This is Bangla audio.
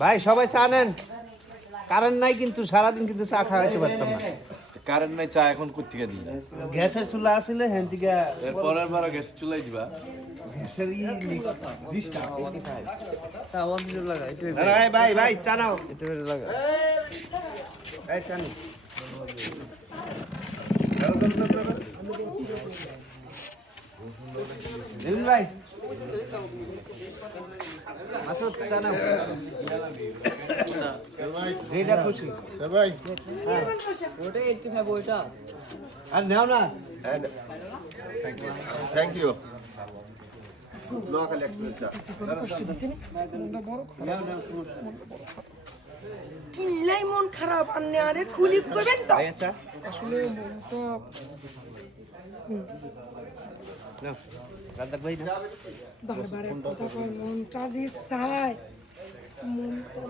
ভাই সবাই চা নেন, কারেন্ট নাই কিন্তু সারাদিন কিন্তু চা খাওয়াইতে পারতাম না। কারেন্ট নাই, চা এখন কোথেকে দিই? গ্যাসের চুলা আসলে হ্যাঁ থেকে পরের বার গ্যাস চুলাই দিবা। গ্যাসের লাগা ভাই ভাই চা নাও, এটা লাগা এই চা নাও। নিন ভাই মাসুদ চা নাও, যেটা খুশি ওটা 85 ওটা আর নেও না। থ্যাংক ইউ লোকাল এক্সপ্রেস চা কিল্লাই মন খারাপ আন্নে আরে খুলি করবেন তো আচ্ছা আসলে মনটা নাও রাজাক ভাই না বারবার এক কথা কয় মনটা যে চায় মনটা